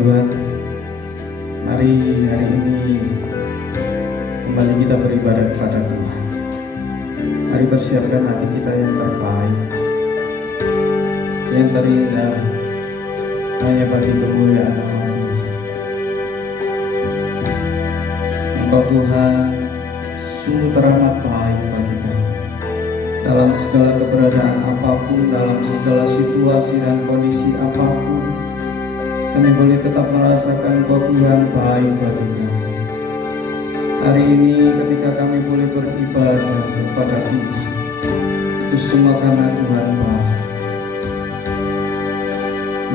Tuhan, mari hari ini kembali kita beribadah kepada Tuhan. Mari persiapkan hati kita yang terbaik, yang terindah, hanya bagi kemuliaan nama Tuhan. Engkau Tuhan sungguh teramat baik bagi kami. Dalam segala keberadaan apapun, dalam segala situasi dan kondisi apapun, kami boleh tetap merasakan Engkau Tuhan baik bagi kami. Hari ini ketika kami boleh beribadah kepada Tuhan, itu semua karena Tuhan baik.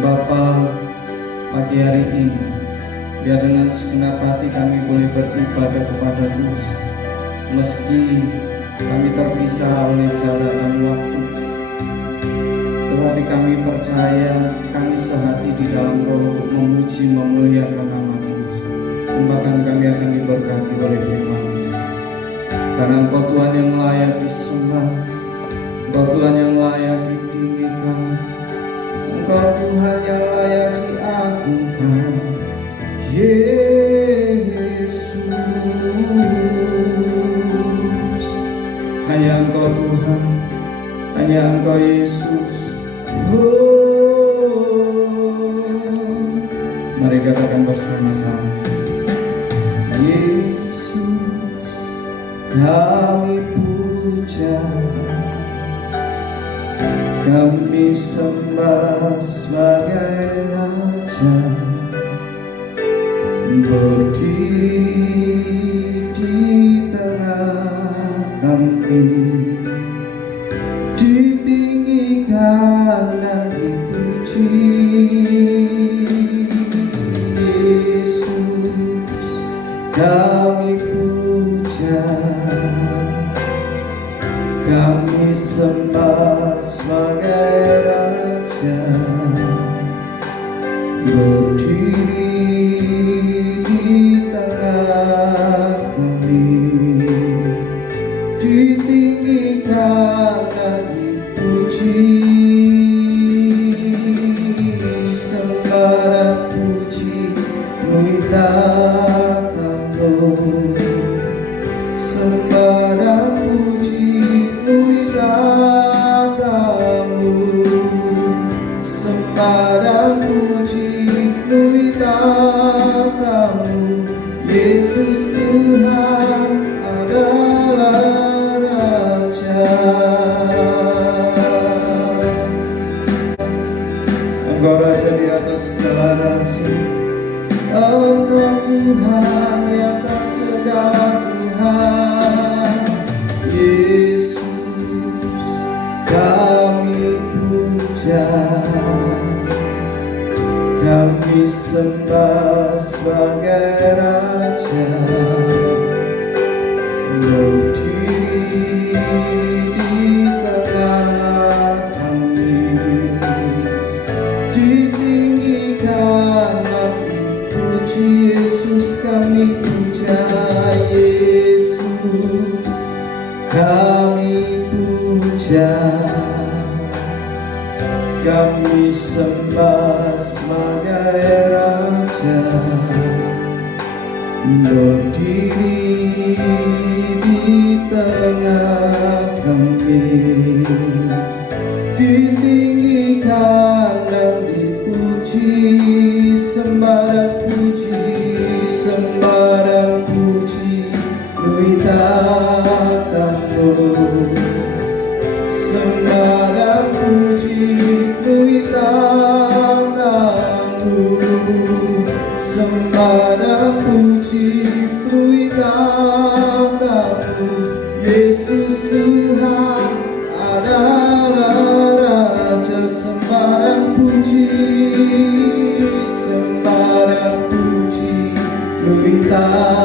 Bapa, pagi hari ini, biar dengan segenap hati kami boleh beribadah kepada Tuhan, meski kami terpisah oleh jarak dan waktu, tetapi kami percaya kami sehati di dalam roh untuk memuji memuliakan nama Tuhan. Bahkan kami akan diberkati oleh firman-Mu. Karena Engkau Tuhan yang layak disembah, Engkau Tuhan yang layak ditinggikan, Engkau Tuhan yang layak diagungkan, Yesus. Hanya Engkau Tuhan, hanya Engkau Yesus. Mari katakan bersama-sama, Yesus kami puja, kami sembah sebagai Raja, berdiri di tengah kami, ditinggikan dan dipuji. Yesus kami puja, kami sembah sebagai Raja, berdiri di tengah kami, ditinggikan dan dipuji. Sembah dan puji muliakan-Mu, sembah dan puji muliakan-Mu, sembah dan puji muliakan-Mu. Yesus Tuhan adalah Raja. Engkau Raja di atas segala raja, Engkau Tuhan di atas segala Tuhan. Yesus kami puja, kami sembah sebagai Raja, berdiri di tengah kami, ditinggikan dan dipuji. Yesus kami puja, Yesus kami puja, kami sembah sebagai Raja, berdiri di tengah kami, ditinggikan dan dipuji. Sembah dan puji, sembah dan puji muliakan-Mu, sembah dan puji muliakan-Mu, sembah dan puji muliakan-Mu. Yesus Tuhan adalah Raja. Sembah dan puji, sembah dan puji muliakan-Mu,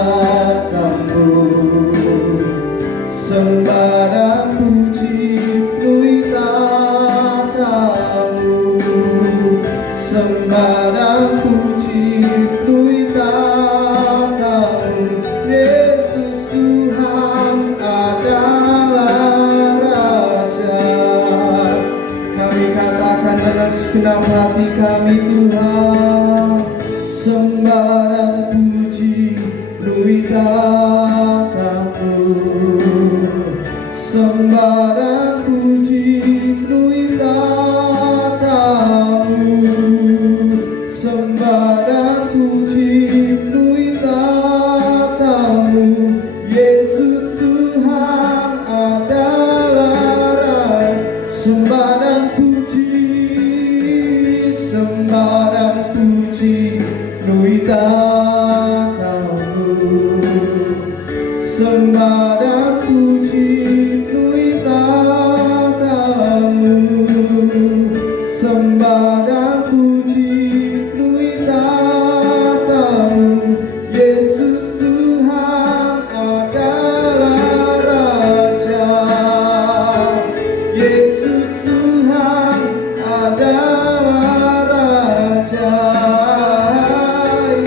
sembah dan puji muliakan-Mu, sembah dan puji muliakan-Mu. Yesus Tuhan adalah Raja. Kami katakan dengan segenap hati kami, Tuhan, sembah dan puji penuhi tatamu, sembah dan puji penuhi tatamu. Yesus Tuhan adalah Raja, sembah dan puji, sembah dan puji penuhi tatamu, sembah dan puji penuhi tatamu, sembah dan puji penuhi tatamu. Yesus Tuhan adalah Raja, Yesus Tuhan adalah Raja,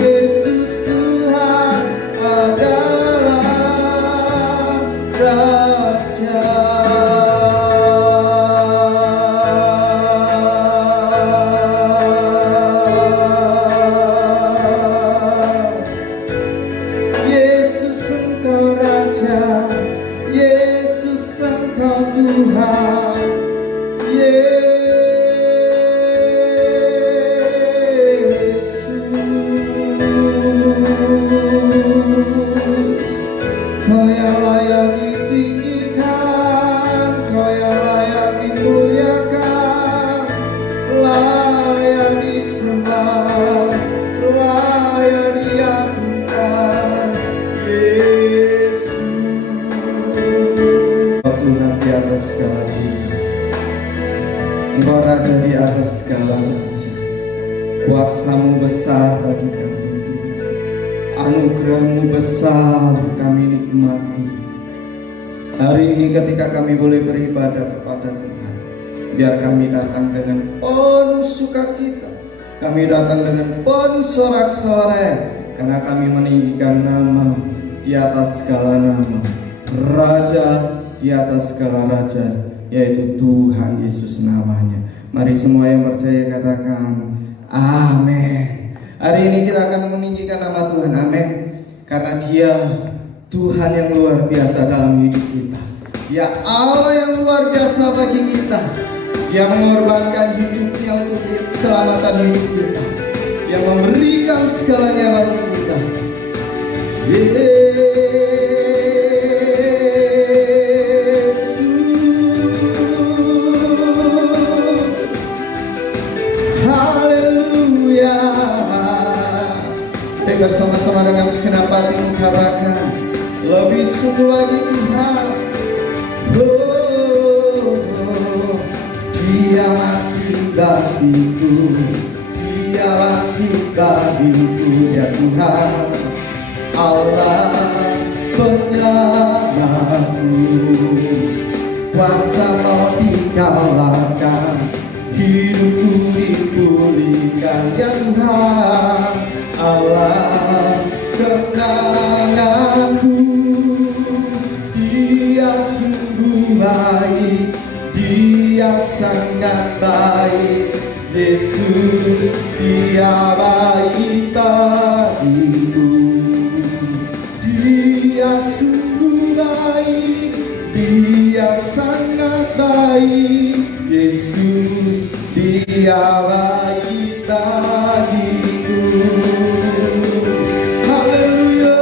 Yesus Tuhan adalah Raja. Yesus Engkau Raja, Yesus Engkau Tuhan, Yesus. Kau yang layak ditinggikan, Kau yang layak dimuliakan, layak disembah, layak diagungkan, Yesus. Kau Tuhan di atas segala dunia, Engkau Raja di atas segala raja. Kuasa-Mu besar bagi kami, anugerah-Mu besar kami nikmati. Hari ini ketika kami boleh beribadah kepada Tuhan, biar kami datang dengan penuh sukacita, kami datang dengan penuh sorak-sorai, karena kami meninggikan nama di atas segala nama, Raja di atas segala raja, yaitu Tuhan Yesus namanya. Mari semua yang percaya katakan amin. Hari ini kita akan meninggikan nama Tuhan, amin. Karena Dia Tuhan yang luar biasa dalam hidup kita. Dia Allah yang luar biasa bagi kita. Dia mengorbankan hidupnya untuk keselamatan hidup kita. Dia memberikan segalanya bagi kita. Haleluya. Bersama-sama dengan segenap hatimu katakan, lebih sungguh lagi Tuhan. Dia mati bagiku, Dia mati bagiku, ya Tuhan Allah penyelamatku. Kuasa maut dikalahkan, hidupku dipulihkan, ya Tuhan Allah kemenanganku. Dia sungguh baik, Dia sangat baik, Yesus Dia baik bagiku. Dia sungguh baik, Dia sangat baik, Yesus Dia baik bagiku. Haleluya.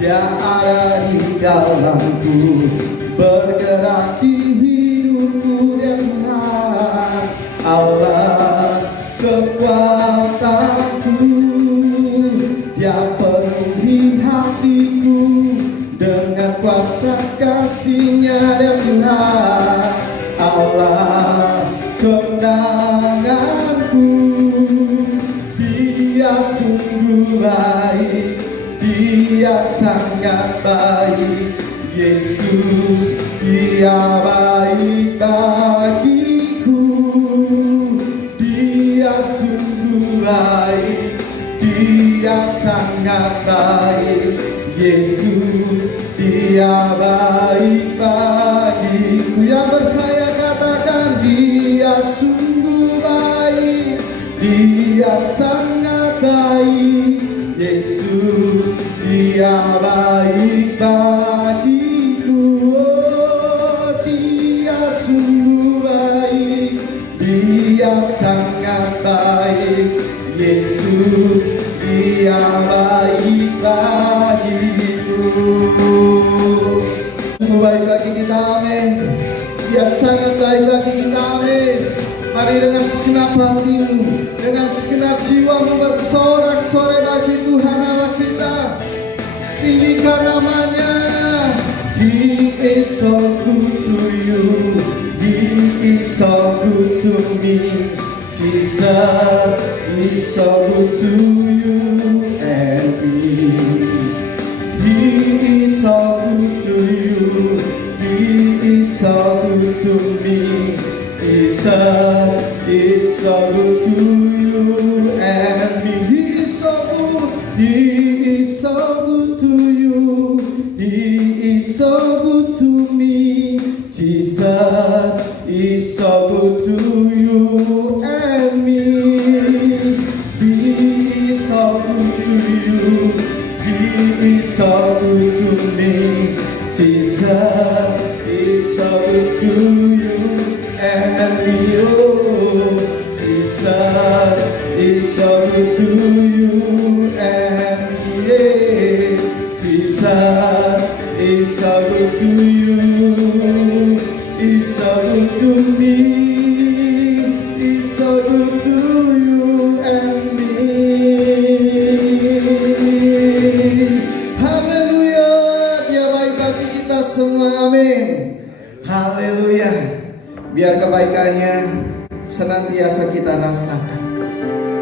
Dia ada di dalamku, bergerak di hidupku, ya Tuhan Allah kekuatanku. Dia penuhi hatiku dengan kuasa kasih-Nya, ya Tuhan Allah kemenanganku. Dia sungguh baik, Dia sangat baik, Yesus Dia baik bagiku. Dia sungguh baik, Dia sangat baik, Yesus Dia baik bagiku. Yang percaya katakan, Dia sungguh baik, Dia sangat baik, Yesus Dia baik bagiku. sungguh baik bagi kita, amin. Dia sangat baik bagi kita, amin. Mari dengan segenap hatimu, dengan segenap jiwamu bersorak-sorai bagi Tuhan Allah kita. Tinggikan namanya. He is so good to you. He is so good to me. Jesus is so good to you and me. He is so good to you. He is so good to me. Jesus is so good to you and me. He is so good. He is so good to you. He is so good to me. Jesus is so good to you and me. He is so good to you. He is so good to me. Jesus is so good to you and me. Oh, Jesus is so good to you and me. Yeah. Jesus is so good to you. He's so good to me. He's so good to you and me. Haleluya. Dia baik bagi kita semua, amin. Haleluya. Biar kebaikannya senantiasa kita rasakan.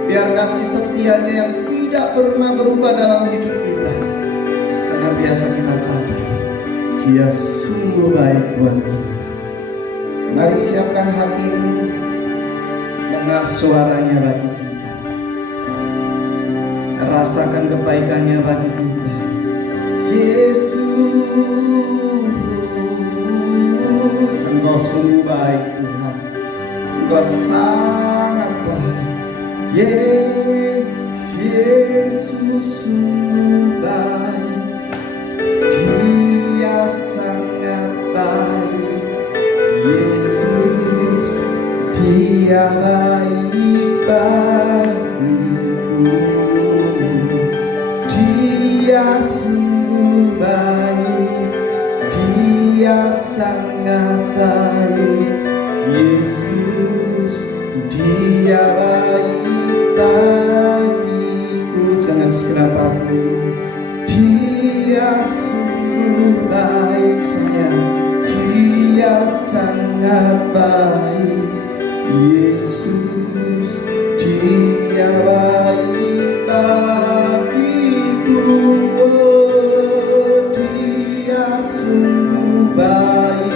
Biar kasih setianya yang tidak pernah berubah dalam hidup kita senantiasa kita sadar. Dia sungguh baik buat kita. Mari siapkan hatimu, dengar suaranya bagi kita. Rasakan kebaikannya bagi kita. Yesus, Engkau sungguh baik Tuhan. Engkau sangat baik. Yesus sungguh baik. Dia sangat baik. Yesus, Dia baik bagiku. Dia sungguh baik. Dia sangat baik. Yesus, Dia baik bagiku. Jangan segenap hati. Dia sungguh baik sayang. Dia sangat baik. Yesus, Dia baik bagiku. Dia sungguh baik.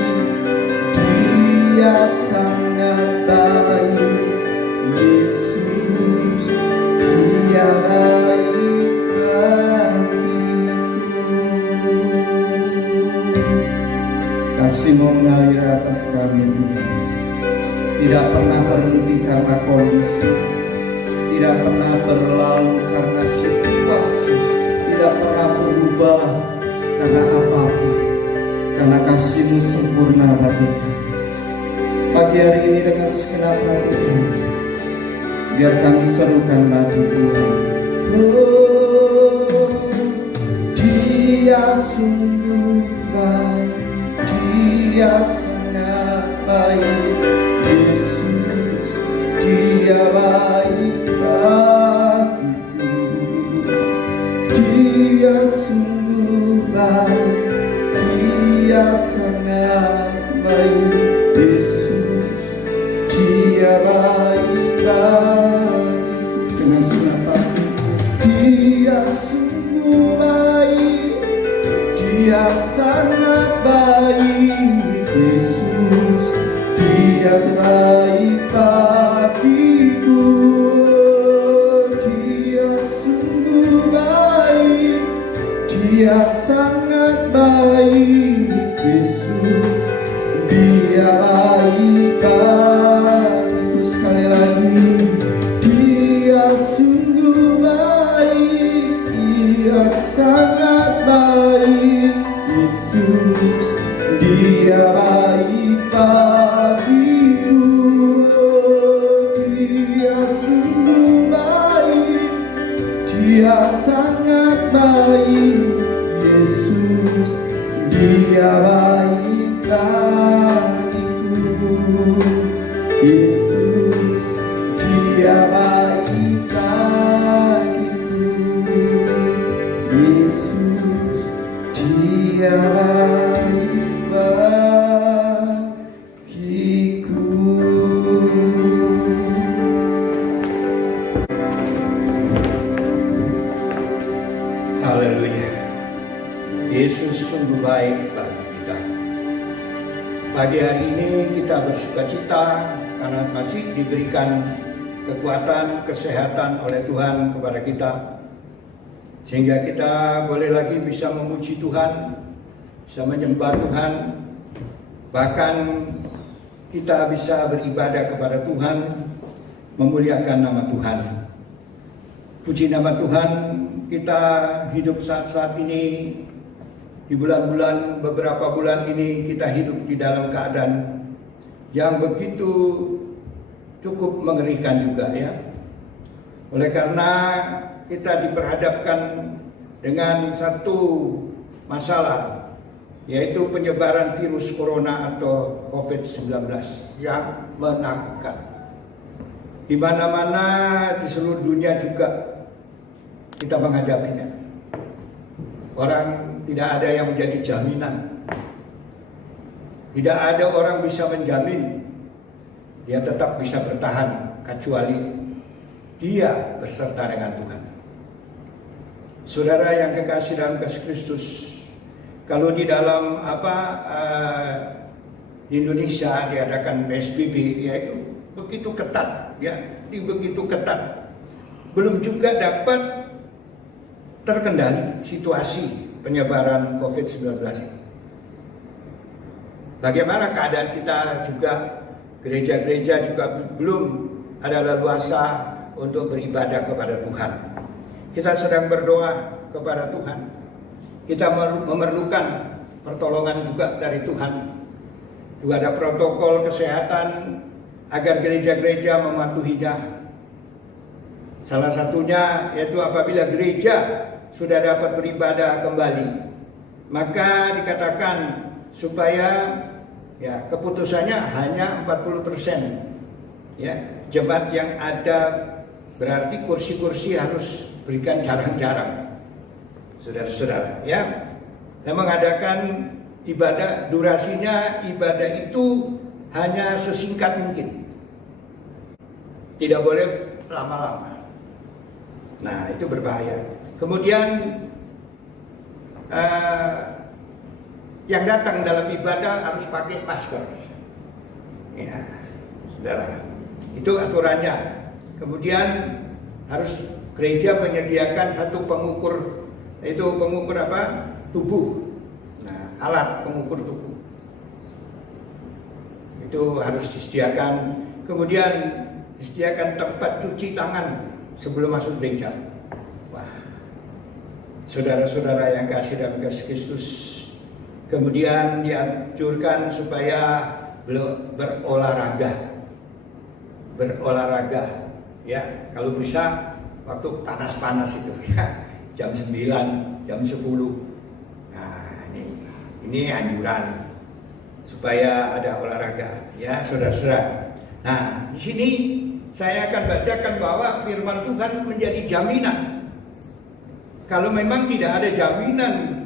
Dia sangat baik. Yesus, Dia baik bagiku. Kasih-Mu mengalir atas kami, tidak pernah berhenti karena kondisi, tidak pernah berlalu karena situasi, tidak pernah berubah karena apapun, karena kasih-Mu sempurna bagi kami. Pagi hari ini dengan segenap hati kami, biar kami serukan bagi Tuhan. Oh, Dia sungguh baik. Dia sangat baik. Yesus, Dia baik bagiku. Dia sungguh baik. Dia sangat baik. Yesus, Dia baik bagiku. Dengan senang hati. Dia sungguh baik. Dia sangat baik. Yesus, Dia baik bagiku. Dia sungguh baik. Dia sangat baik. Yesus, Dia baik bagiku. Sekali lagi. Dia sungguh baik. Dia sangat baik. Yesus, Dia baik bagiku. Dia sungguh baik. Dia sangat baik. Yesus, Dia baik. bagiku. Yesus, Dia baik bagiku. Yesus, Dia baik bagiku. Haleluya. Yesus sungguh baik bagi kita. Pagi hari ini kita bersukacita karena masih diberikan kekuatan, kesehatan oleh Tuhan kepada kita, sehingga kita boleh lagi bisa memuji Tuhan, bisa menyembah Tuhan, bahkan kita bisa beribadah kepada Tuhan, memuliakan nama Tuhan. Puji nama Tuhan, kita hidup saat-saat ini, di bulan-bulan, beberapa bulan ini kita hidup di dalam keadaan yang begitu cukup mengerikan juga ya. Oleh karena kita diperhadapkan dengan satu masalah, yaitu penyebaran virus corona atau COVID-19 yang menakutkan. Di mana-mana di seluruh dunia juga kita menghadapinya. Orang tidak ada yang menjadi jaminan. Tidak ada orang bisa menjamin dia tetap bisa bertahan kecuali dia berserta dengan Tuhan. Saudara yang kekasih dalam kasih Kristus, kalau di dalam di Indonesia diadakan PSBB, yaitu begitu ketat, ya, begitu ketat, belum juga dapat terkendali situasi penyebaran COVID-19 ini. Bagaimana keadaan kita juga, gereja-gereja juga belum ada leluasa untuk beribadah kepada Tuhan. Kita sedang berdoa kepada Tuhan. Kita memerlukan pertolongan juga dari Tuhan. Juga ada protokol kesehatan agar gereja-gereja mematuhinya. Salah satunya yaitu apabila gereja sudah dapat beribadah kembali, maka dikatakan supaya ya keputusannya hanya 40%. Ya, jemaat yang ada berarti kursi-kursi harus berikan jarang-jarang. Saudara-saudara, ya. Dan mengadakan ibadah, durasinya ibadah itu hanya sesingkat mungkin. Tidak boleh lama-lama. Nah, itu berbahaya. Kemudian yang datang dalam ibadah harus pakai masker. Ya, saudara, itu aturannya. Kemudian harus gereja menyediakan satu pengukur, yaitu pengukur apa? Tubuh. Nah, alat pengukur tubuh itu harus disediakan. Kemudian disediakan tempat cuci tangan sebelum masuk gereja. Saudara-saudara yang kasih dalam kasih Kristus, kemudian dianjurkan supaya berolahraga, ya, kalau bisa waktu panas-panas itu, ya, jam 9, jam 10. Nah, ini anjuran supaya ada olahraga, ya, saudara-saudara. Nah, di sini saya akan bacakan bahwa firman Tuhan menjadi jaminan. Kalau memang tidak ada jaminan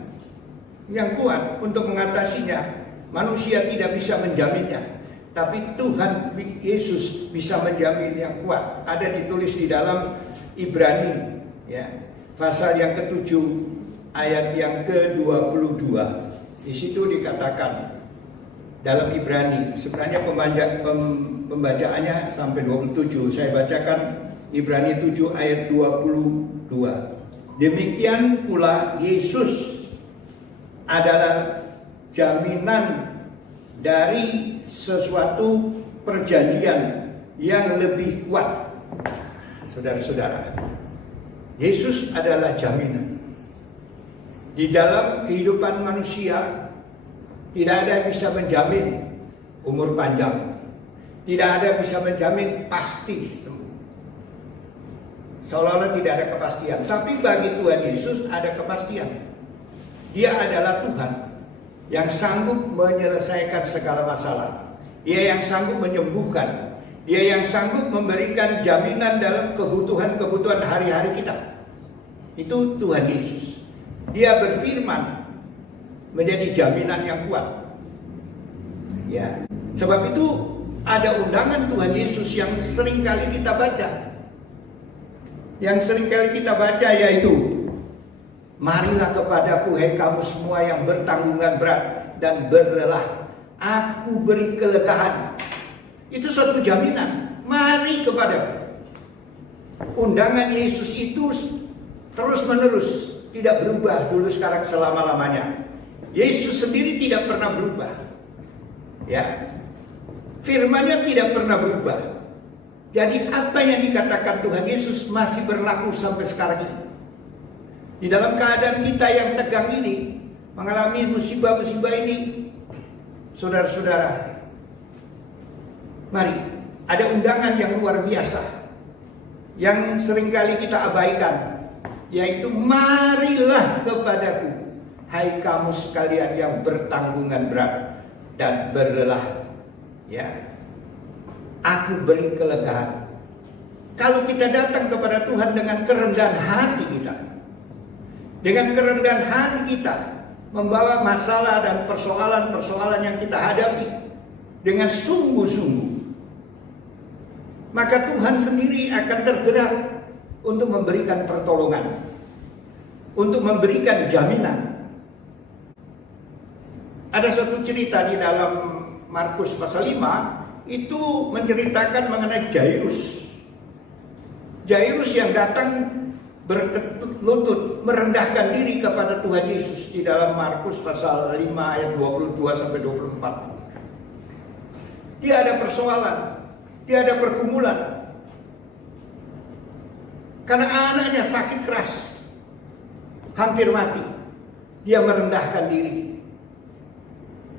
yang kuat untuk mengatasinya, manusia tidak bisa menjaminnya. Tapi Tuhan Yesus bisa menjamin yang kuat. Ada ditulis di dalam Ibrani, ya, pasal yang ke-7 ayat yang ke-22. Di situ dikatakan dalam Ibrani, sebenarnya pembacaannya sampai 27. Saya bacakan Ibrani 7 ayat 22. Demikian pula Yesus adalah jaminan dari sesuatu perjanjian yang lebih kuat. Saudara-saudara, Yesus adalah jaminan. Di dalam kehidupan manusia tidak ada yang bisa menjamin umur panjang. Tidak ada yang bisa menjamin pasti sembuh. Seolah-olah tidak ada kepastian. Tapi bagi Tuhan Yesus ada kepastian. Dia adalah Tuhan. yang sanggup menyelesaikan segala masalah. Dia yang sanggup menyembuhkan. Dia yang sanggup memberikan jaminan dalam kebutuhan-kebutuhan hari-hari kita. Itu Tuhan Yesus. Dia berfirman menjadi jaminan yang kuat. Ya, sebab itu ada undangan Tuhan Yesus yang seringkali kita baca. Yang seringkali kita baca yaitu, marilah kepadaku hai kamu semua yang bertanggungan berat dan berlelah, aku beri kelegaan. Itu suatu jaminan. Mari kepadaku. Undangan Yesus itu terus menerus, tidak berubah dulu sekarang selama-lamanya. Yesus sendiri tidak pernah berubah. Ya. Firman-Nya tidak pernah berubah. Jadi apa yang dikatakan Tuhan Yesus masih berlaku sampai sekarang ini. Di dalam keadaan kita yang tegang ini, mengalami musibah-musibah ini, saudara-saudara, mari, ada undangan yang luar biasa yang seringkali kita abaikan, yaitu marilah kepadaku hai kamu sekalian yang bertanggungan berat dan berlelah, ya, aku beri kelegaan. Kalau kita datang kepada Tuhan dengan kerendahan hati kita, dengan kerendahan hati kita, membawa masalah dan persoalan-persoalan yang kita hadapi dengan sungguh-sungguh, maka Tuhan sendiri akan tergerak untuk memberikan pertolongan, untuk memberikan jaminan. Ada suatu cerita di dalam Markus pasal 5, itu menceritakan mengenai Jairus. Jairus yang datang berlutut merendahkan diri kepada Tuhan Yesus di dalam Markus pasal 5 ayat 22 sampai 24. Dia ada persoalan, dia ada pergumulan. Karena anaknya sakit keras, hampir mati. Dia merendahkan diri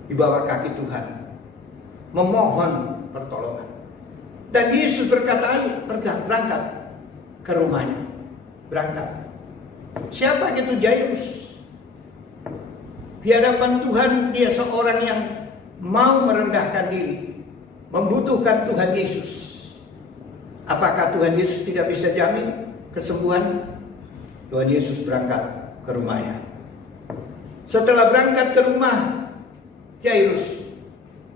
di bawah kaki Tuhan, memohon pertolongan. Dan Yesus berkata, ayo berangkat ke rumahnya. Berangkat. Siapa itu Jairus? Di hadapan Tuhan dia seorang yang mau merendahkan diri, membutuhkan Tuhan Yesus. Apakah Tuhan Yesus tidak bisa jamin kesembuhan? Tuhan Yesus berangkat ke rumahnya. Setelah berangkat ke rumah Jairus,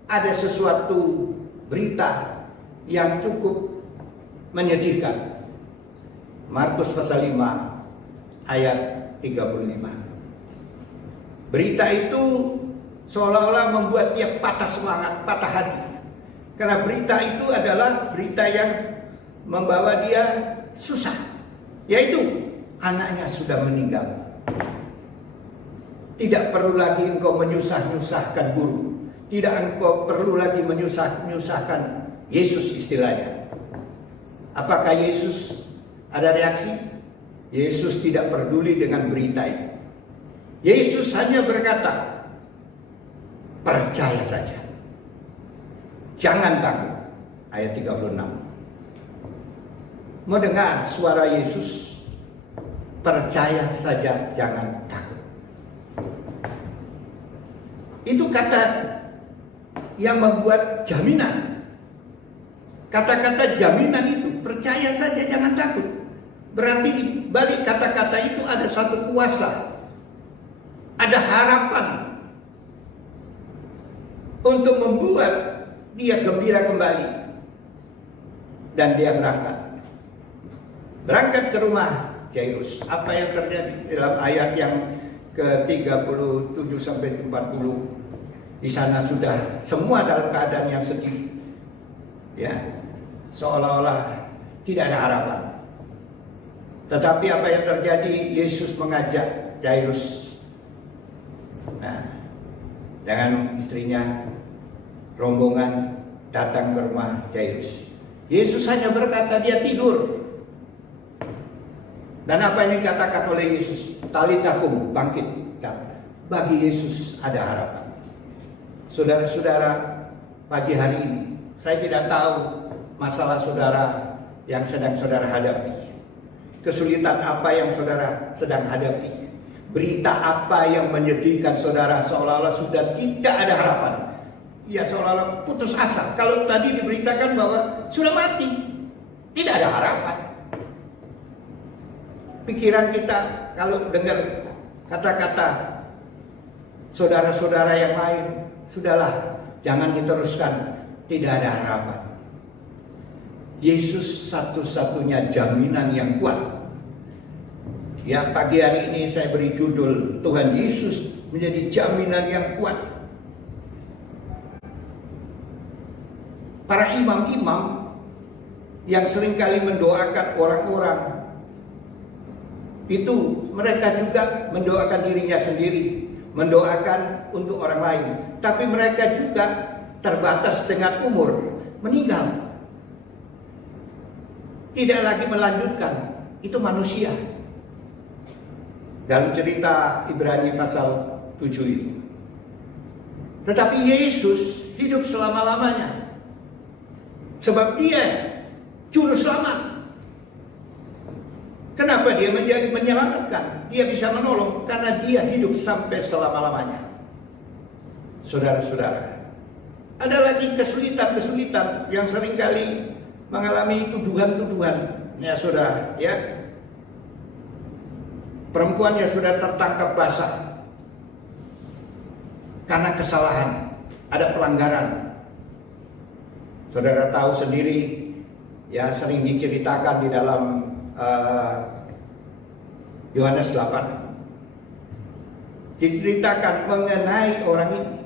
ada sesuatu berita yang cukup menyedihkan. Markus pasal 5 ayat 35. Berita itu seolah-olah membuat dia patah semangat, patah hati. Karena berita itu adalah berita yang membawa dia susah, yaitu anaknya sudah meninggal. Tidak perlu lagi engkau menyusah-nyusahkan guru. Tidak engkau perlu lagi menyusah-nyusahkan Yesus istilahnya. Apakah Yesus ada reaksi? Yesus tidak peduli dengan berita itu. Yesus hanya berkata, percaya saja. Jangan takut. Ayat 36. Mendengar suara Yesus, percaya saja, jangan takut. Itu kata yang membuat jaminan. Kata-kata jaminan itu, percaya saja, jangan takut. Berarti di balik kata-kata itu ada satu kuasa, ada harapan untuk membuat dia gembira kembali. Dan dia berangkat ke rumah Jairus. Apa yang terjadi dalam ayat yang ke-37 sampai 40? Di sana sudah semua dalam keadaan yang sedih, ya, seolah-olah tidak ada harapan. Tetapi apa yang terjadi? Yesus mengajak Jairus, dengan istrinya, rombongan datang ke rumah Jairus. Yesus hanya berkata dia tidur. Dan apa yang dikatakan oleh Yesus? Talita kum, bangkit. Bagi Yesus ada harapan. Saudara-saudara, pagi hari ini saya tidak tahu masalah saudara yang sedang saudara hadapi. Kesulitan apa yang saudara sedang hadapi. Berita apa yang menyedihkan saudara seolah-olah sudah tidak ada harapan? Ya seolah-olah putus asa. Kalau tadi diberitakan bahwa sudah mati, tidak ada harapan. Pikiran kita kalau dengar kata-kata saudara-saudara yang lain, sudahlah, jangan diteruskan, tidak ada harapan. Yesus satu-satunya jaminan yang kuat. Ya, pagi hari ini saya beri judul Tuhan Yesus menjadi jaminan yang kuat. Para imam-imam yang seringkali mendoakan orang-orang itu, mereka juga mendoakan dirinya sendiri, mendoakan untuk orang lain, tapi mereka juga terbatas dengan umur, meninggal, tidak lagi melanjutkan. Itu manusia. Dalam cerita Ibrani pasal 7 itu. Tetapi Yesus hidup selama-lamanya. Sebab dia juru selamat. Kenapa dia menjadi menyelamatkan? Dia bisa menolong karena dia hidup sampai selama-lamanya. Saudara-saudara, ada lagi kesulitan-kesulitan yang seringkali mengalami tuduhan-tuduhan. Ya saudara, ya. Perempuan yang sudah tertangkap basah karena kesalahan, ada pelanggaran. Saudara tahu sendiri, ya sering diceritakan di dalam Yohanes 8. Diceritakan mengenai orang ini.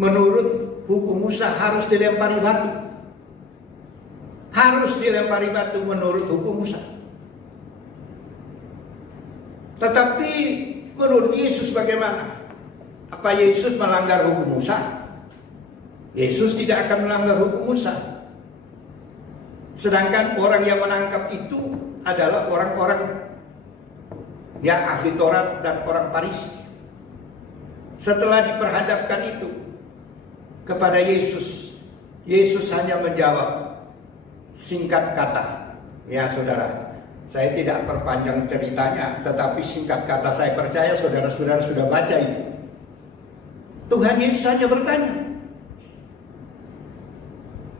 Menurut hukum Musa harus dilempari batu. Harus dilempari batu menurut hukum Musa. Tetapi menurut Yesus bagaimana? Apa Yesus melanggar hukum Musa? Yesus tidak akan melanggar hukum Musa. Sedangkan orang yang menangkap itu adalah orang-orang yang ahli Taurat dan orang Farisi. Setelah diperhadapkan itu kepada Yesus, Yesus hanya menjawab singkat kata. Ya saudara, saya tidak perpanjang ceritanya, tetapi singkat kata saya percaya saudara-saudara sudah baca itu. Tuhan Yesus hanya bertanya,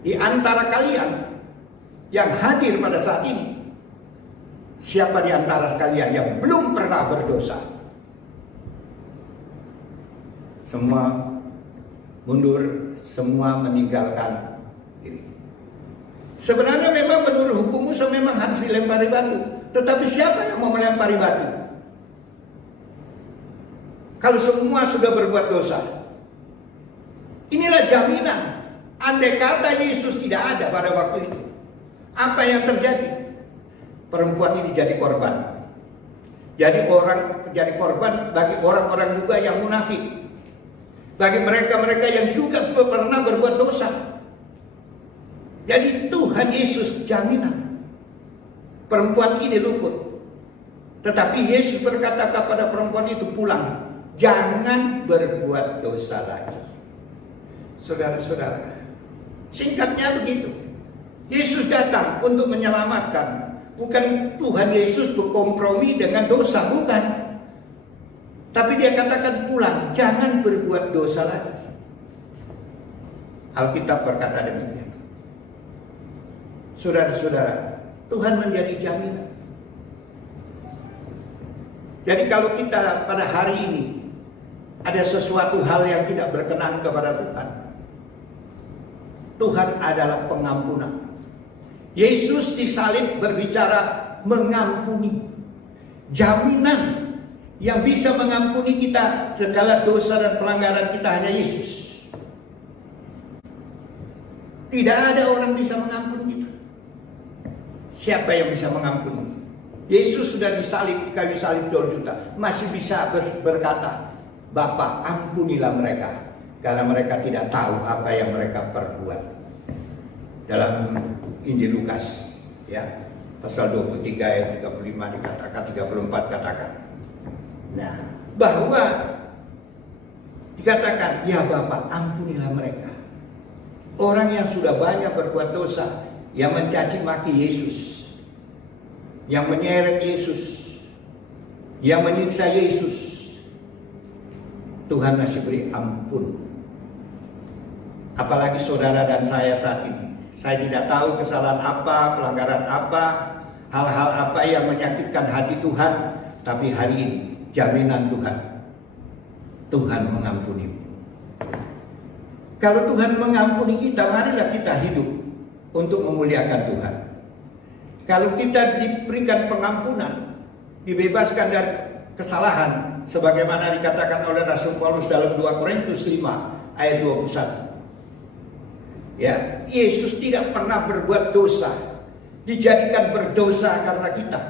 di antara kalian yang hadir pada saat ini, siapa di antara kalian yang belum pernah berdosa? Semua mundur, semua meninggalkan diri. Sebenarnya memang menurut hukum Musa memang harus dilempari batu. Tetapi siapa yang mau melempari batu? Kalau semua sudah berbuat dosa. Inilah jaminan. Andai kata Yesus tidak ada pada waktu itu, apa yang terjadi? Perempuan ini jadi korban. Jadi korban bagi orang-orang juga yang munafik. Bagi mereka-mereka yang juga pernah berbuat dosa. Jadi Tuhan Yesus jaminan. Perempuan ini luput. Tetapi Yesus berkata kepada perempuan itu, pulang. Jangan berbuat dosa lagi. Saudara-saudara, singkatnya begitu. Yesus datang untuk menyelamatkan. Bukan Tuhan Yesus berkompromi dengan dosa, bukan. Tapi dia katakan pulang, jangan berbuat dosa lagi. Alkitab berkata demikian. Saudara-saudara, Tuhan menjadi jaminan. Jadi kalau kita pada hari ini ada sesuatu hal yang tidak berkenan kepada Tuhan, Tuhan adalah pengampunan. Yesus disalib berbicara mengampuni. Jaminan yang bisa mengampuni kita segala dosa dan pelanggaran kita hanya Yesus. Tidak ada orang bisa mengampuni kita. Siapa yang bisa mengampuni? Yesus sudah disalib di kayu salib 2 juta, masih bisa berkata, Bapa, ampunilah mereka, karena mereka tidak tahu apa yang mereka perbuat. Dalam Injil Lukas, ya, pasal 23 ayat 35 dikatakan, 34 katakan. Nah, bahwa dikatakan, ya Bapa, ampunilah mereka. Orang yang sudah banyak berbuat dosa, yang mencaci maki Yesus, yang menyeret Yesus, yang menyiksa Yesus, Tuhan masih beri ampun. Apalagi saudara dan saya saat ini. Saya tidak tahu kesalahan apa, pelanggaran apa, hal-hal apa yang menyakitkan hati Tuhan. Tapi hari ini jaminan Tuhan, Tuhan mengampuni. Kalau Tuhan mengampuni kita, marilah kita hidup untuk memuliakan Tuhan. Kalau kita diberikan pengampunan, dibebaskan dari kesalahan, sebagaimana dikatakan oleh Rasul Paulus dalam 2 Korintus 5 ayat 21. Ya, Yesus tidak pernah berbuat dosa, dijadikan berdosa karena kita,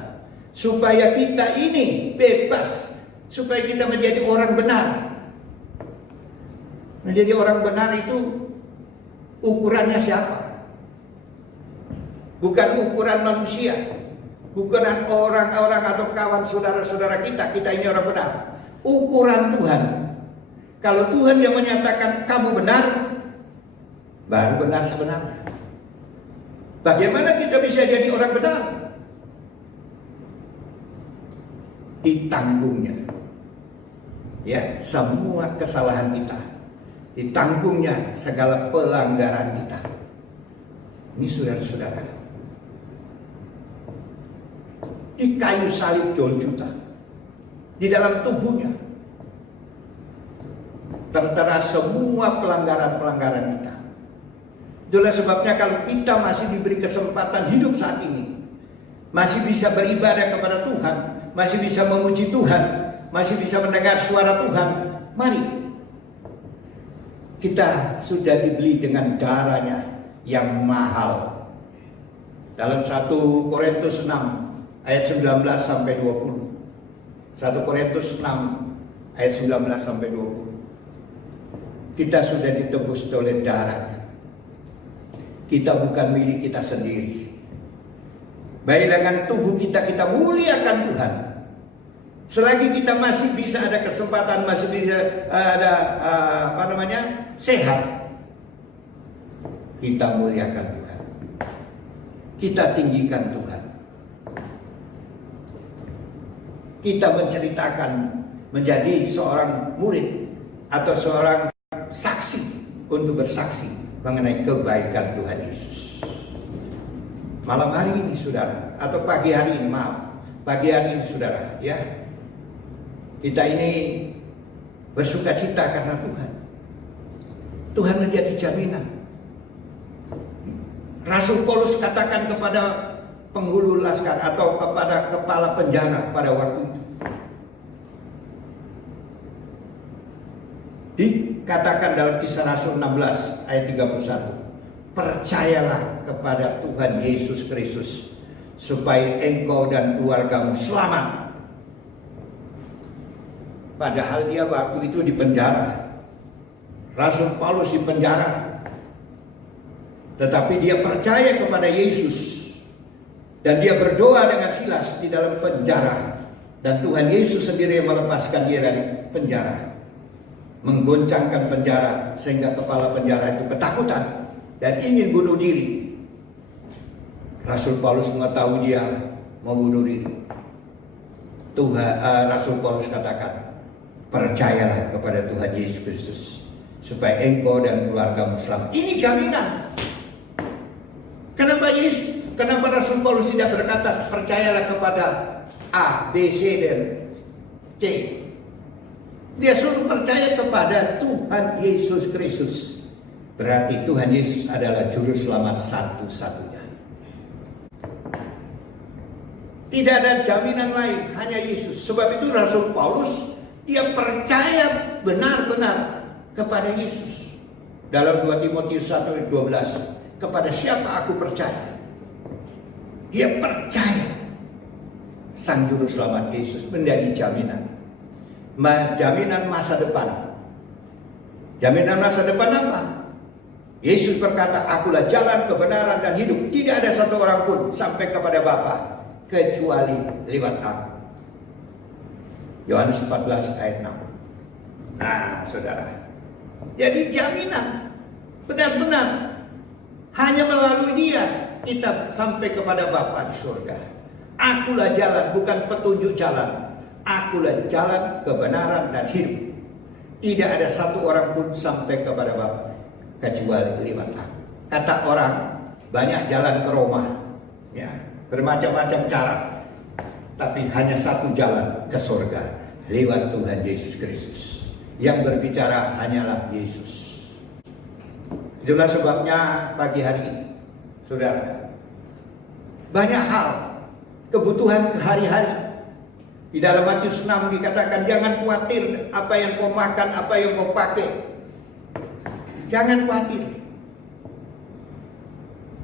supaya kita ini bebas, supaya kita menjadi orang benar. Menjadi orang benar itu ukurannya siapa? Bukan ukuran manusia, bukan orang-orang atau kawan saudara-saudara kita. Kita ini orang benar. Ukuran Tuhan. Kalau Tuhan yang menyatakan kamu benar, baru benar sebenarnya. Bagaimana kita bisa jadi orang benar? Ditanggungnya, ya, semua kesalahan kita, ditanggungnya segala pelanggaran kita. Ini saudara-saudara, di kayu salib Golgota, di dalam tubuhnya tertera semua pelanggaran-pelanggaran kita. Itulah sebabnya kalau kita masih diberi kesempatan hidup saat ini, masih bisa beribadah kepada Tuhan, masih bisa memuji Tuhan, masih bisa mendengar suara Tuhan, mari. Kita sudah dibeli dengan darahnya yang mahal. Dalam 1 Korintus 6 ayat 19 sampai 20. 1 Korintus 6 ayat 19 sampai 20. Kita sudah ditebus oleh darahnya. Kita bukan milik kita sendiri. Baik dengan tubuh kita, kita muliakan Tuhan. Selagi kita masih bisa ada kesempatan, masih bisa ada sehat, kita muliakan Tuhan. Kita tinggikan Tuhan. Kita menceritakan menjadi seorang murid atau seorang saksi untuk bersaksi mengenai kebaikan Tuhan Yesus. Malam hari ini saudara, atau pagi hari ini, pagi hari ini saudara, ya, kita ini bersuka cita karena Tuhan. Tuhan menjadi jaminan. Rasul Paulus katakan kepada penghulu laskar atau kepada kepala penjara pada waktu itu, dikatakan dalam Kisah Rasul 16 ayat 31, percayalah kepada Tuhan Yesus Kristus supaya engkau dan keluargamu selamat. Padahal dia waktu itu di penjara. Rasul Paulus di penjara, tetapi dia percaya kepada Yesus dan dia berdoa dengan Silas di dalam penjara, dan Tuhan Yesus sendiri yang melepaskan dia dari penjara, menggoncangkan penjara sehingga kepala penjara itu ketakutan dan ingin bunuh diri. Rasul Paulus mengetahui dia mau bunuh diri. Rasul Paulus katakan, percayalah kepada Tuhan Yesus Kristus supaya engkau dan keluargamu selamat. Ini jaminan. Kenapa Rasul Paulus tidak berkata percayalah kepada A, B, C, dan C? Dia suruh percaya kepada Tuhan Yesus Kristus. Berarti Tuhan Yesus adalah juru selamat satu-satunya. Tidak ada jaminan lain, hanya Yesus. Sebab itu Rasul Paulus, dia percaya benar-benar kepada Yesus. Dalam 2 Timotius 1:12, kepada siapa aku percaya? Dia percaya Sang Juru Selamat Yesus menjadi jaminan. Jaminan masa depan. Jaminan masa depan apa? Yesus berkata, akulah jalan, kebenaran, dan hidup. Tidak ada satu orang pun sampai kepada Bapa kecuali lewat aku. Yohanes 14 ayat 6. Nah saudara, jadi jaminan benar-benar hanya melalui dia kita sampai kepada Bapa di surga. Akulah jalan, bukan petunjuk jalan, Akulah jalan, kebenaran, dan hidup. Tidak ada satu orang pun sampai kepada Bapa kecuali lewat aku. Kata orang, banyak jalan ke Roma, ya, bermacam-macam cara. Tapi hanya satu jalan ke surga, lewat Tuhan Yesus Kristus. Yang berbicara hanyalah Yesus. Itulah sebabnya pagi hari ini, saudara, banyak hal, kebutuhan hari-hari. Di dalam Matius 6 dikatakan, jangan khawatir apa yang kau makan, apa yang kau pakai. Jangan khawatir.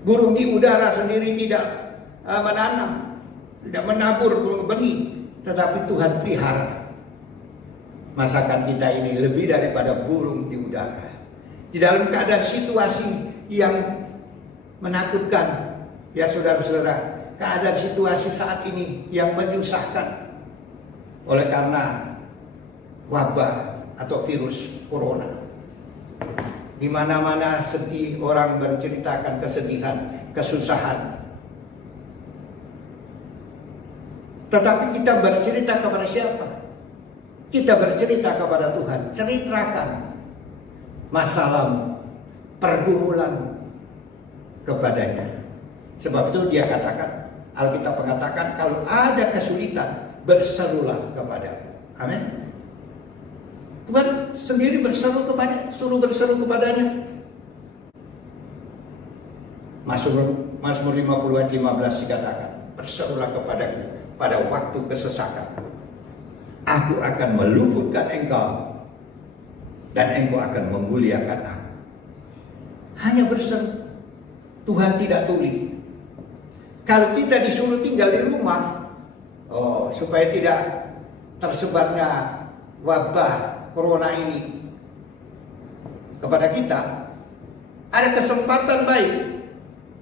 Burung di udara sendiri tidak menanam, tidak menabur benih, tetapi Tuhan pelihara. Masakan kita ini lebih daripada burung di udara. Di dalam keadaan situasi yang menakutkan, ya saudara-saudara, keadaan situasi saat ini yang menyusahkan oleh karena wabah atau virus corona. Di mana-mana sedih, orang berceritakan kesedihan, kesusahan. Tetapi kita bercerita kepada siapa? Kita bercerita kepada Tuhan. Ceritakan masalahmu, pergumulanmu kepadanya. Sebab itu dia katakan, Alkitab mengatakan, kalau ada kesulitan, berserulah kepada-Ku. Amin. Tuhan sendiri suruh berseru kepadanya. Mazmur 50 ayat 15 dikatakan, berserulah kepada-Ku pada waktu kesesakan. Aku akan meluputkan engkau dan engkau akan memuliakan aku. Hanya berseru. Tuhan tidak tuli. Kalau kita disuruh tinggal di rumah, supaya tidak tersebarnya wabah corona ini kepada kita, ada kesempatan baik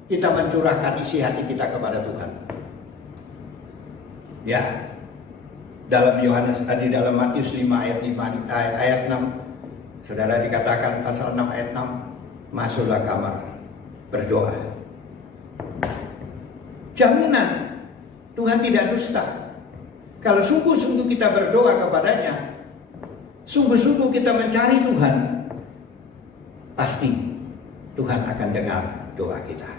kita mencurahkan isi hati kita kepada Tuhan. Ya, di dalam Matius 5 ayat 6, saudara, dikatakan pasal 6 ayat 6, masuklah kamar, berdoa. Jaminan Tuhan tidak dusta. Kalau sungguh-sungguh kita berdoa kepadanya, sungguh-sungguh kita mencari Tuhan, pasti Tuhan akan dengar doa kita.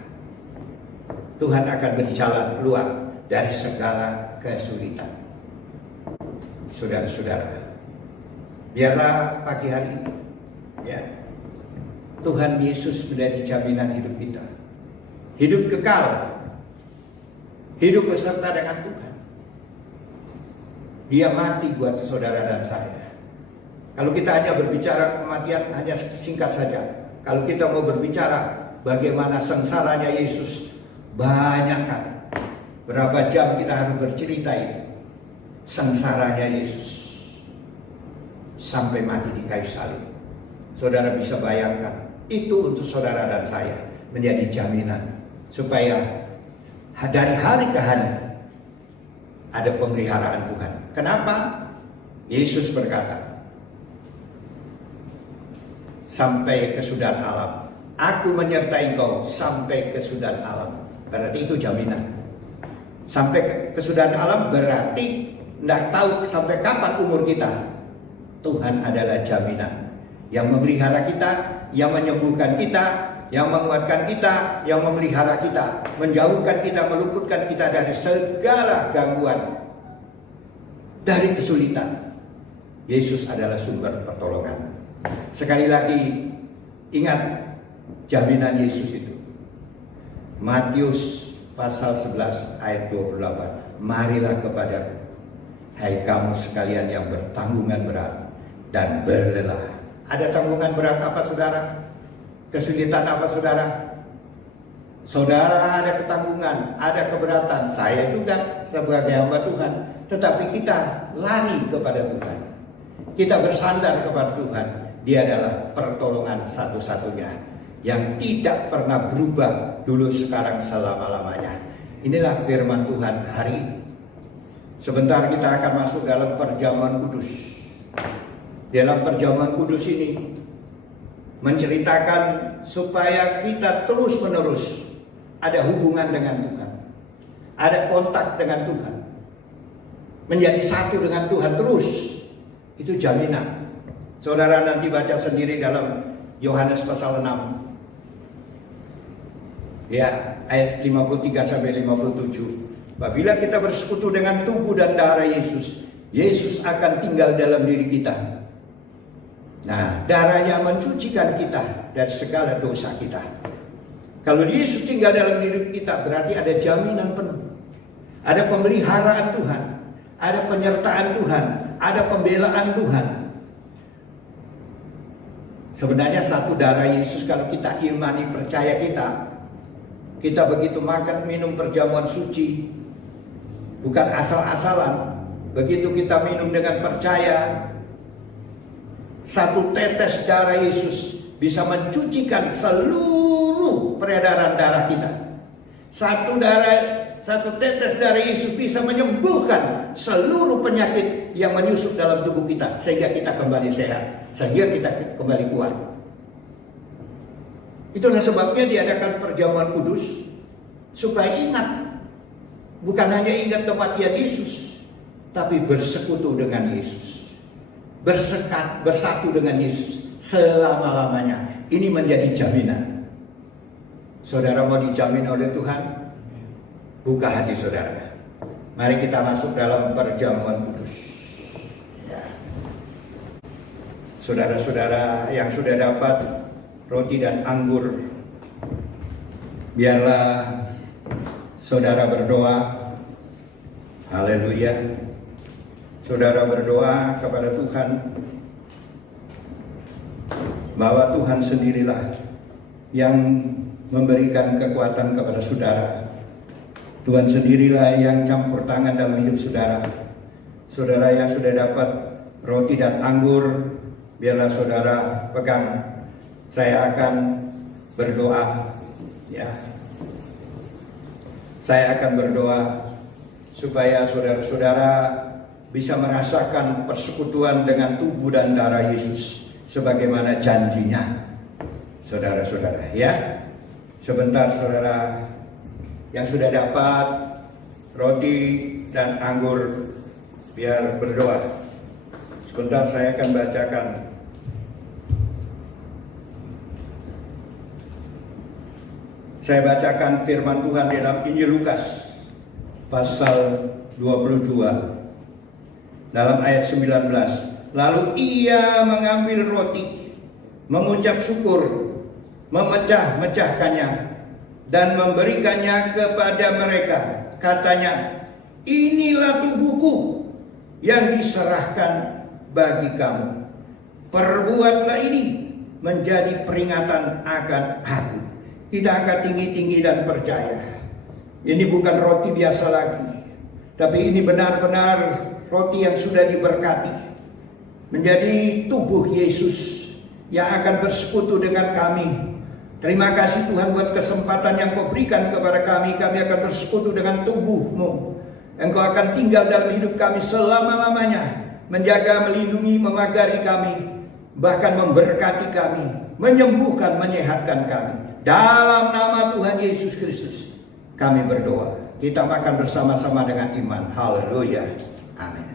Tuhan akan berjalan keluar dari segala kesulitan. Saudara-saudara, biarlah pagi hari ini, ya, Tuhan Yesus menjadi jaminan hidup kita. Hidup kekal, hidup beserta dengan Tuhan. Dia mati buat saudara dan saya. Kalau kita hanya berbicara kematian, hanya singkat saja. Kalau kita mau berbicara bagaimana sengsaranya Yesus, banyak kan. Berapa jam kita harus bercerita itu. Sengsaranya Yesus sampai mati di kayu salib. Saudara bisa bayangkan, itu untuk saudara dan saya menjadi jaminan supaya dari hari ke hari ada pemeliharaan Tuhan. Kenapa? Yesus berkata, sampai kesudahan alam, aku menyertai engkau sampai kesudahan alam. Berarti itu jaminan. Sampai kesudahan alam berarti tidak tahu sampai kapan umur kita. Tuhan adalah jaminan yang memelihara kita, yang menyembuhkan kita, yang menguatkan kita, yang memelihara kita, menjauhkan kita, meluputkan kita dari segala gangguan, dari kesulitan. Yesus adalah sumber pertolongan. Sekali lagi, ingat jaminan Yesus itu. Matius pasal 11 ayat 28. Marilah kepadaku, hai kamu sekalian yang bertanggungan berat dan berlelah. Ada tanggungan berat apa, saudara? Kesulitan apa, saudara? Saudara ada ketanggungan, ada keberatan. Saya juga sebagai hamba Tuhan. Tetapi kita lari kepada Tuhan. Kita bersandar kepada Tuhan. Dia adalah pertolongan satu-satunya yang tidak pernah berubah dulu, sekarang, selama-lamanya. Inilah firman Tuhan hari ini. Sebentar kita akan masuk dalam perjamuan kudus. Dalam perjamuan kudus ini menceritakan supaya kita terus-menerus ada hubungan dengan Tuhan, ada kontak dengan Tuhan. menjadi satu dengan Tuhan terus. Itu jaminan. Saudara nanti baca sendiri dalam Yohanes pasal 6. Ya, ayat 53 sampai 57. Apabila kita bersekutu dengan tubuh dan darah Yesus, Yesus akan tinggal dalam diri kita. Nah, darahnya mencucikan kita dari segala dosa kita. Kalau Yesus tinggal dalam diri kita, berarti ada jaminan penuh. Ada pemeliharaan Tuhan, ada penyertaan Tuhan, ada pembelaan Tuhan. Sebenarnya satu darah Yesus, kalau kita imani percaya kita begitu makan minum perjamuan suci, bukan asal-asalan. Begitu kita minum dengan percaya, satu tetes darah Yesus bisa mencucikan seluruh peredaran darah kita. Satu tetes darah Yesus bisa menyembuhkan seluruh penyakit yang menyusup dalam tubuh kita, sehingga kita kembali sehat, sehingga kita kembali kuat. Itulah sebabnya diadakan perjamuan kudus, supaya ingat, bukan hanya ingat kematian Yesus, tapi bersekutu dengan Yesus, bersatu dengan Yesus selama-lamanya. Ini menjadi jaminan. Saudara mau dijamin oleh Tuhan? Buka hati saudara. Mari kita masuk dalam perjamuan kudus. Ya. Saudara-saudara yang sudah dapat roti dan anggur, biarlah saudara berdoa. Haleluya. Saudara berdoa kepada Tuhan bahwa Tuhan sendirilah yang memberikan kekuatan kepada saudara. Tuhan sendirilah yang campur tangan dalam hidup saudara. Saudara yang sudah dapat roti dan anggur, biarlah saudara pegang. Saya akan berdoa, ya. Saya akan berdoa supaya saudara-saudara bisa merasakan persekutuan dengan tubuh dan darah Yesus sebagaimana janjinya. Saudara-saudara, ya. Sebentar saudara yang sudah dapat roti dan anggur, biar berdoa. Sebentar saya akan bacakan. Saya bacakan firman Tuhan dalam Injil Lukas pasal 22 dalam ayat 19. Lalu ia mengambil roti, mengucap syukur, memecah-mecahkannya dan memberikannya kepada mereka. Katanya, inilah tubuhku yang diserahkan bagi kamu. Perbuatlah ini menjadi peringatan akan aku. Kita angkat tinggi-tinggi dan percaya. Ini bukan roti biasa lagi, tapi ini benar-benar roti yang sudah diberkati. Menjadi tubuh Yesus yang akan bersekutu dengan kami. Terima kasih Tuhan buat kesempatan yang Kau berikan kepada kami. Kami akan bersekutu dengan tubuh-Mu. Engkau akan tinggal dalam hidup kami selama-lamanya. Menjaga, melindungi, memagari kami. Bahkan memberkati kami. Menyembuhkan, menyehatkan kami. Dalam nama Tuhan Yesus Kristus kami berdoa. Kita makan bersama-sama dengan iman. Haleluya. Amin.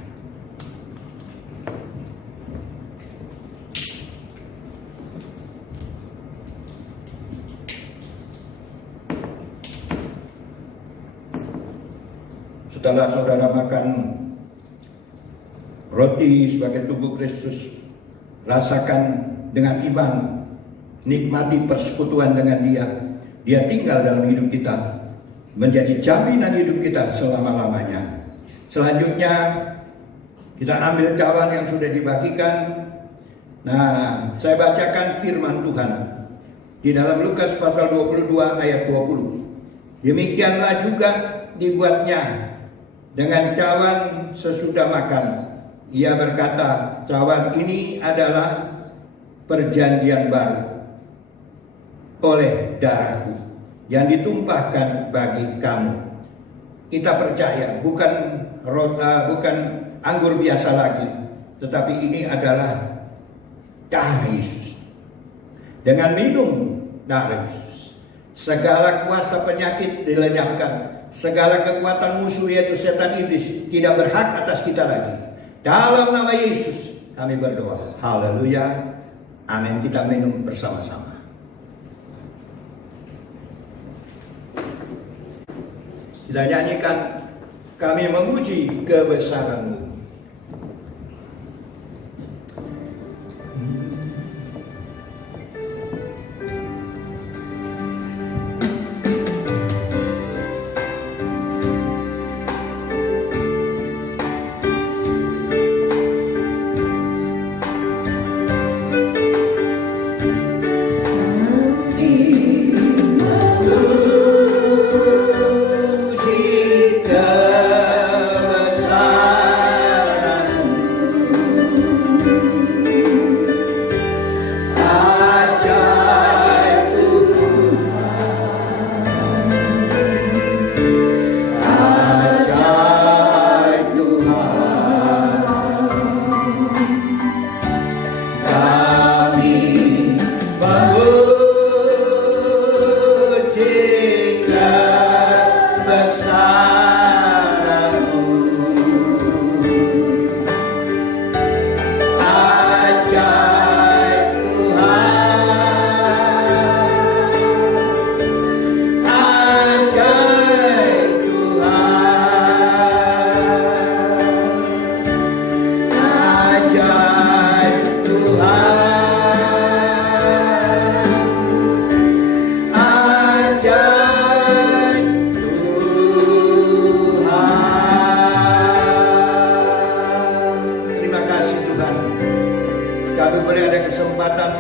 Setelah saudara makan roti sebagai tubuh Kristus, rasakan dengan iman, nikmati persekutuan dengan Dia. Dia tinggal dalam hidup kita, menjadi jaminan hidup kita selama-lamanya. Selanjutnya kita ambil cawan yang sudah dibagikan. Nah, saya bacakan firman Tuhan di dalam Lukas pasal 22 ayat 20. Demikianlah juga dibuatnya dengan cawan sesudah makan. Ia berkata, cawan ini adalah perjanjian baru oleh darahku yang ditumpahkan bagi kamu. Kita percaya bukan anggur biasa lagi, tetapi ini adalah darah Yesus. Dengan minum darah Yesus, segala kuasa penyakit dilenyapkan, segala kekuatan musuh yaitu setan iblis tidak berhak atas kita lagi. Dalam nama Yesus kami berdoa. Haleluya. Amin. Kita minum bersama-sama. Kita nyanyikan, kami memuji kebesaran-Mu.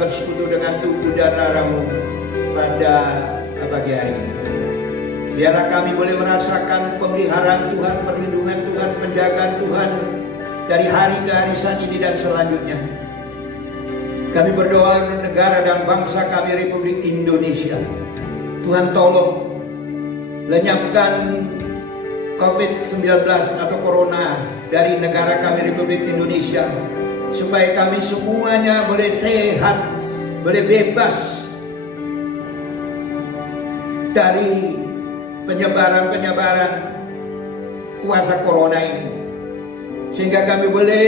Bersekutu dengan tubuh dan darah-Mu pada pagi hari ini. Biarlah kami boleh merasakan pemeliharaan Tuhan, perlindungan Tuhan, penjagaan Tuhan dari hari ke hari saat ini dan selanjutnya. Kami berdoa untuk negara dan bangsa kami Republik Indonesia. Tuhan tolong lenyapkan COVID-19 atau Corona dari negara kami Republik Indonesia, supaya kami semuanya boleh sehat, boleh bebas dari penyebaran kuasa corona ini, sehingga kami boleh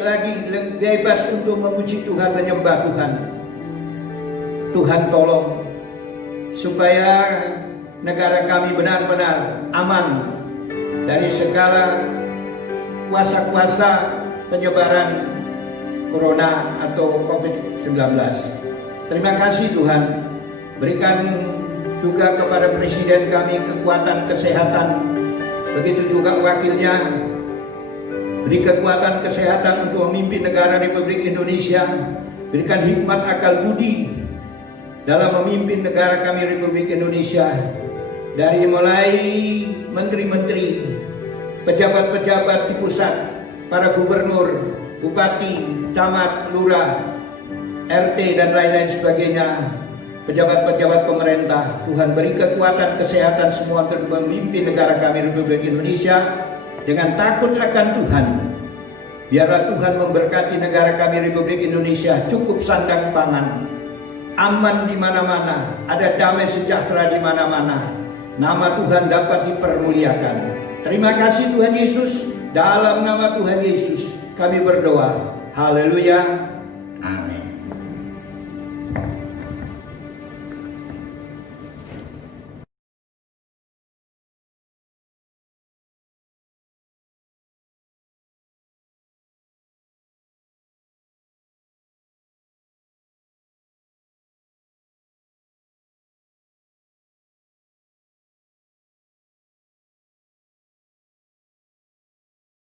lagi bebas untuk memuji Tuhan, menyembah Tuhan. Tuhan tolong supaya negara kami benar-benar aman dari segala kuasa-kuasa penyebaran Corona atau COVID-19. Terima kasih Tuhan. Berikan juga kepada Presiden kami kekuatan kesehatan. Begitu juga wakilnya. Beri kekuatan kesehatan untuk memimpin negara Republik Indonesia. Berikan hikmat akal budi dalam memimpin negara kami Republik Indonesia. Dari mulai menteri-menteri, pejabat-pejabat di pusat, para gubernur, bupati, camat, lurah, RT dan lain-lain sebagainya, pejabat-pejabat pemerintah. Tuhan beri kekuatan kesehatan semua untuk memimpin negara kami Republik Indonesia dengan takut akan Tuhan. Biarlah Tuhan memberkati negara kami Republik Indonesia, cukup sandang pangan, aman di mana-mana, ada damai sejahtera di mana-mana. Nama Tuhan dapat dipermuliakan. Terima kasih Tuhan Yesus. Dalam nama Tuhan Yesus kami berdoa. Haleluya. Amin.